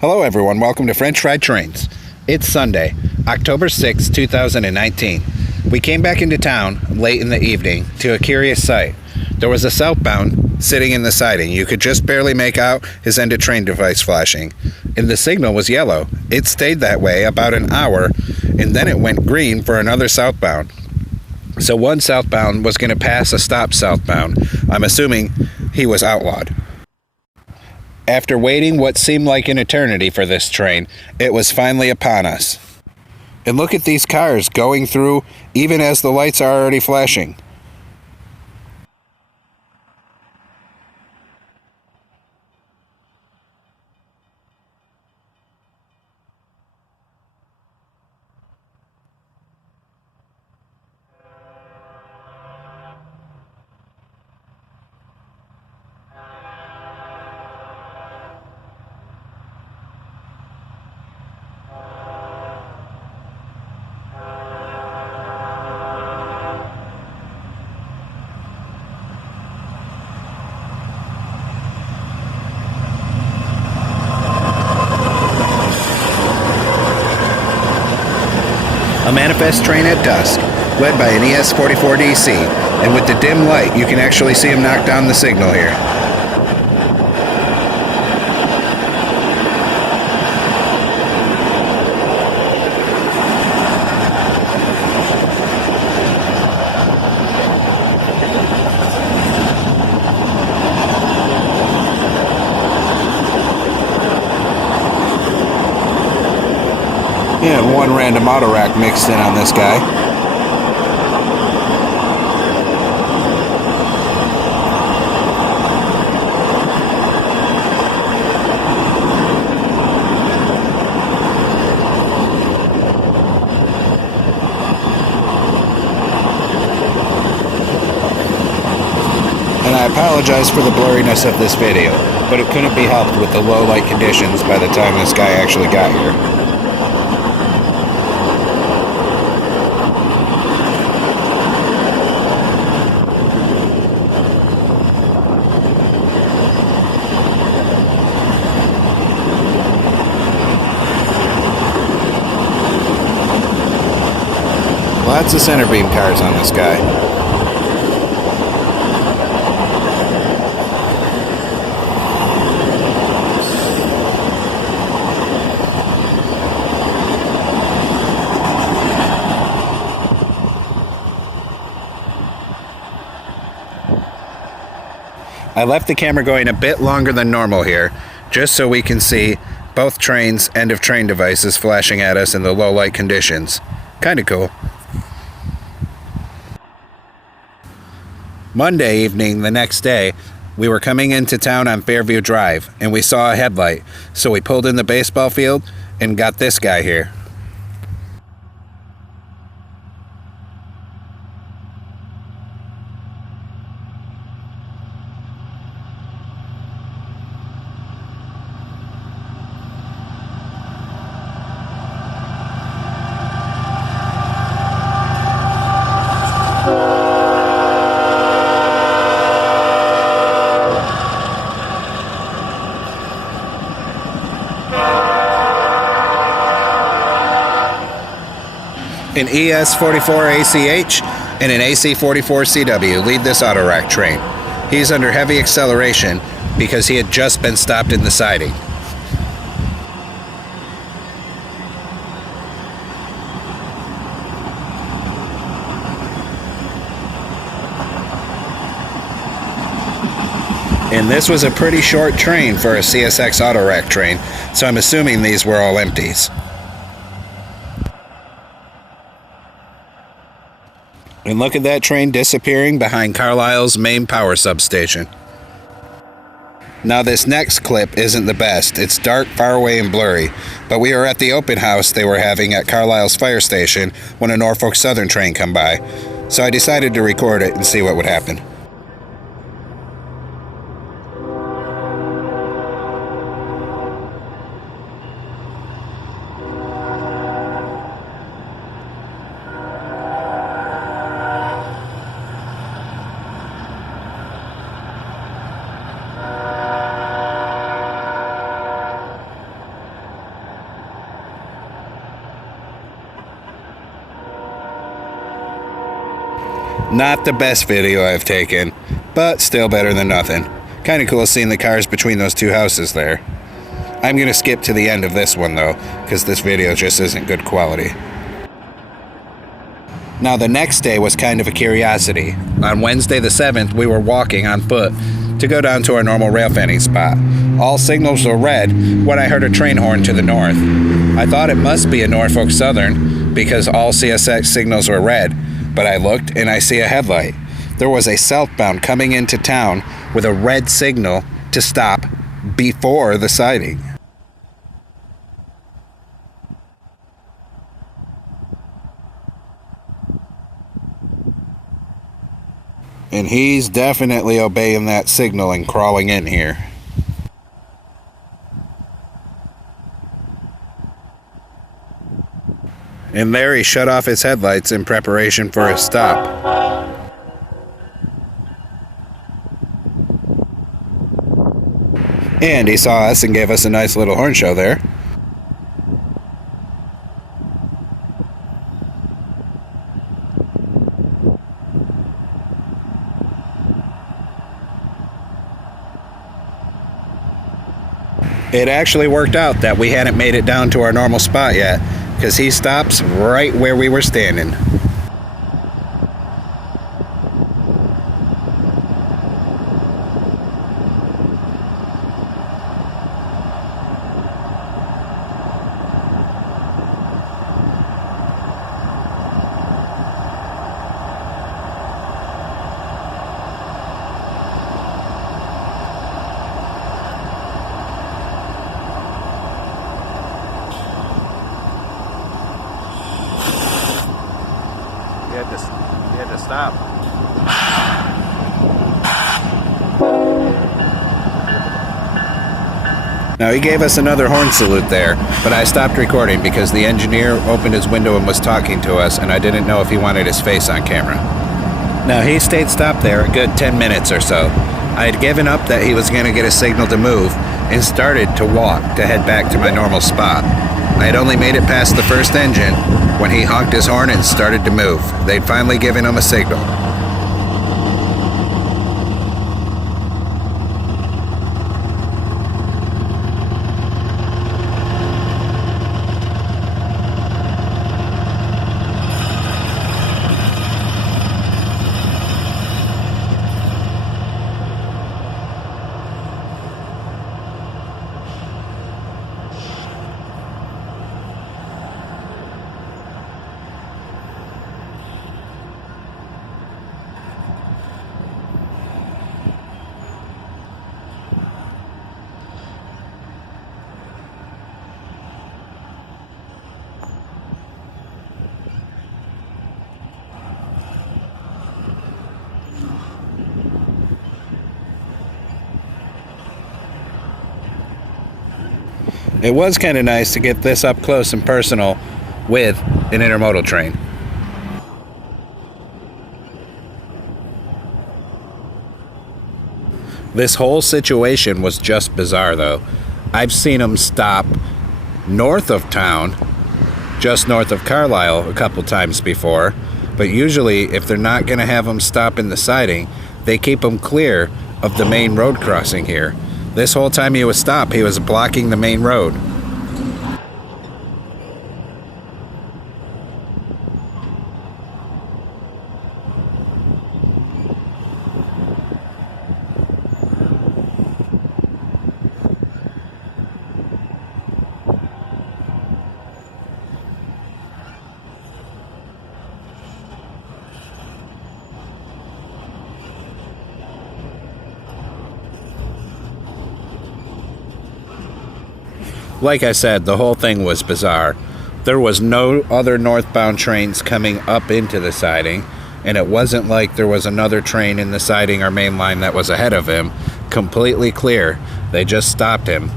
Hello everyone, welcome to French Fried Trains. It's Sunday, October 6, 2019. We came back into town late in the evening to a curious sight. There was a southbound sitting in the siding. You could just barely make out his end-of-train device flashing. And the signal was yellow. It stayed that way about an hour, and then it went green for another southbound. So one southbound was going to pass a stop southbound. I'm assuming he was outlawed. After waiting what seemed like an eternity for this train, it was finally upon us. And look at these cars going through even as the lights are already flashing. A manifest train at dusk, led by an ES-44DC, and with the dim light, you can actually see him knock down the signal here. And one random auto rack mixed in on this guy. And I apologize for the blurriness of this video, but it couldn't be helped with the low light conditions by the time this guy actually got here. Lots of center beam cars on this guy. I left the camera going a bit longer than normal here, just so we can see both trains' end-of-train devices flashing at us in the low light conditions. Kinda cool. Monday evening, the next day, we were coming into town on Fairview Drive, and we saw a headlight, so we pulled in the baseball field and got this guy here. An ES-44ACH and an AC-44CW lead this auto rack train. He's under heavy acceleration because he had just been stopped in the siding. And this was a pretty short train for a CSX auto rack train, so I'm assuming these were all empties. And look at that train disappearing behind Carlisle's main power substation. Now this next clip isn't the best. It's dark, far away, and blurry. But we were at the open house they were having at Carlisle's fire station when a Norfolk Southern train come by. So I decided to record it and see what would happen. Not the best video I've taken, but still better than nothing. Kind of cool seeing the cars between those two houses there. I'm going to skip to the end of this one though, because this video just isn't good quality. Now the next day was kind of a curiosity. On Wednesday the 7th, we were walking on foot to go down to our normal rail fanning spot. All signals were red when I heard a train horn to the north. I thought it must be a Norfolk Southern because all CSX signals were red, but I looked and I see a headlight. There was a southbound coming into town with a red signal to stop before the siding. And he's definitely obeying that signal and crawling in here. And there he shut off his headlights in preparation for a stop. And he saw us and gave us a nice little horn show there. It actually worked out that we hadn't made it down to our normal spot yet, because he stops right where we were standing. You had to stop. Now he gave us another horn salute there, but I stopped recording because the engineer opened his window and was talking to us, and I didn't know if he wanted his face on camera. Now he stayed stopped there a good 10 minutes or so. I had given up that he was going to get a signal to move and started to walk to head back to my normal spot. I had only made it past the first engine when he honked his horn and started to move. They'd finally given him a signal. It was kind of nice to get this up close and personal with an intermodal train. This whole situation was just bizarre though. I've seen them stop north of town, just north of Carlisle a couple times before, but usually if they're not going to have them stop in the siding, they keep them clear of the main road crossing here. This whole time he was stopped, he was blocking the main road. Like I said, the whole thing was bizarre. There was no other northbound trains coming up into the siding, and it wasn't like there was another train in the siding or main line that was ahead of him. Completely clear. They just stopped him.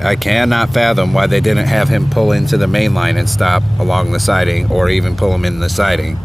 I cannot fathom why they didn't have him pull into the main line and stop along the siding, or even pull him in the siding.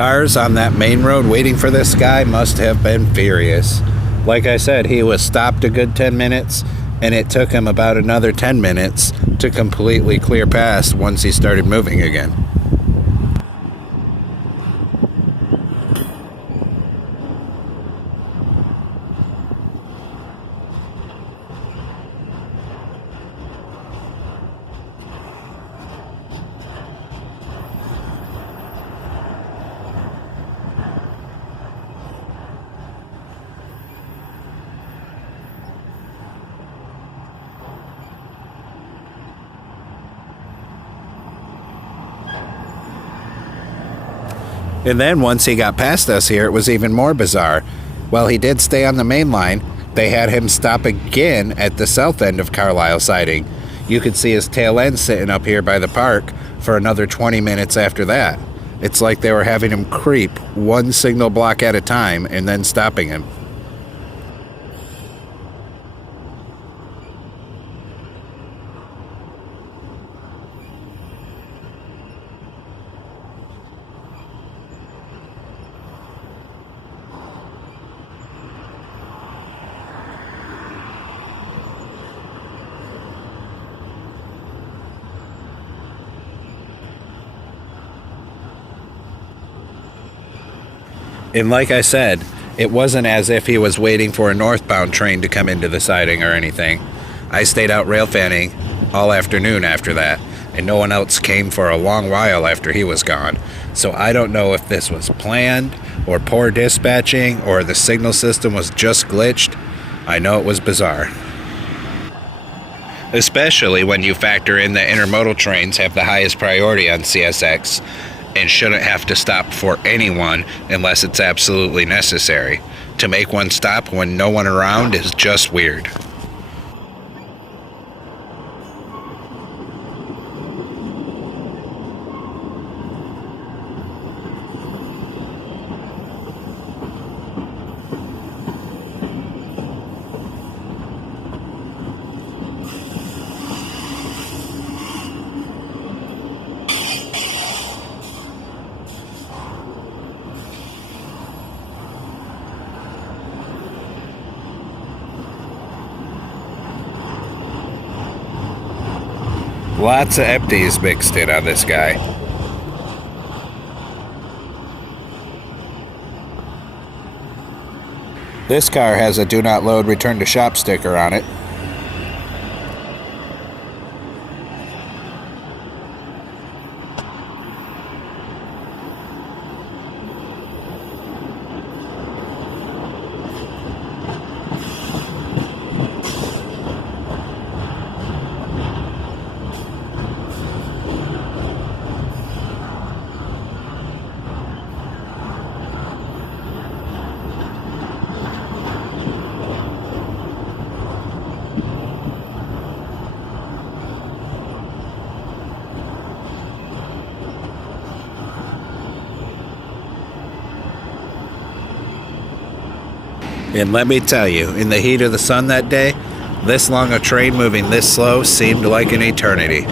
cars on that main road waiting for this guy must have been furious. Like I said, he was stopped a good 10 minutes, and it took him about another 10 minutes to completely clear past once he started moving again. And then once he got past us here, it was even more bizarre. While he did stay on the main line, they had him stop again at the south end of Carlisle siding. You could see his tail end sitting up here by the park for another 20 minutes after that. It's like they were having him creep one signal block at a time and then stopping him. And like I said, it wasn't as if he was waiting for a northbound train to come into the siding or anything. I stayed out rail fanning all afternoon after that, and no one else came for a long while after he was gone. So I don't know if this was planned, or poor dispatching, or the signal system was just glitched. I know it was bizarre. Especially when you factor in that intermodal trains have the highest priority on CSX, and shouldn't have to stop for anyone unless it's absolutely necessary. To make one stop when no one around is just weird. Lots of empties mixed in on this guy. This car has a do not load, return to shop sticker on it. And let me tell you, in the heat of the sun that day, this long a train moving this slow seemed like an eternity.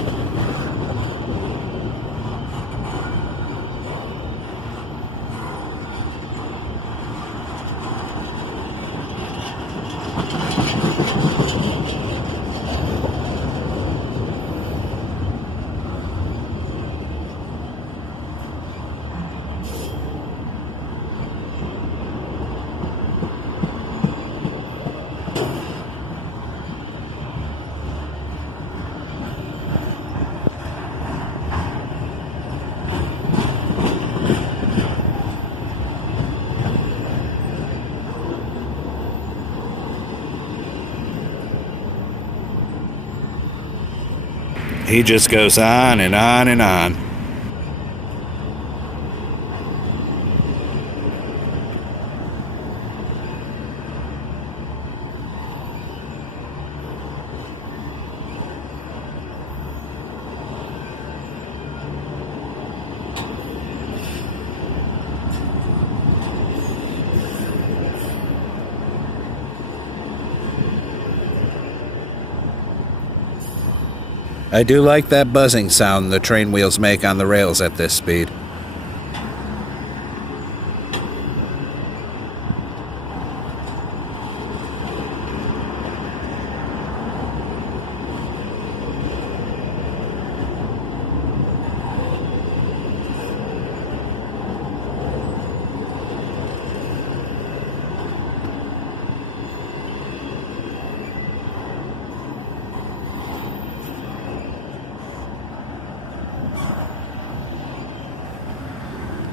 He just goes on and on and on. I do like that buzzing sound the train wheels make on the rails at this speed.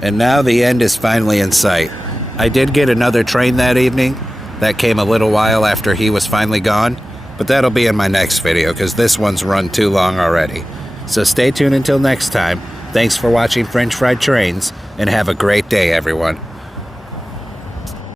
And now the end is finally in sight. I did get another train that evening. That came a little while after he was finally gone, but that'll be in my next video because this one's run too long already. So stay tuned until next time. Thanks for watching French Fried Trains, and have a great day, everyone.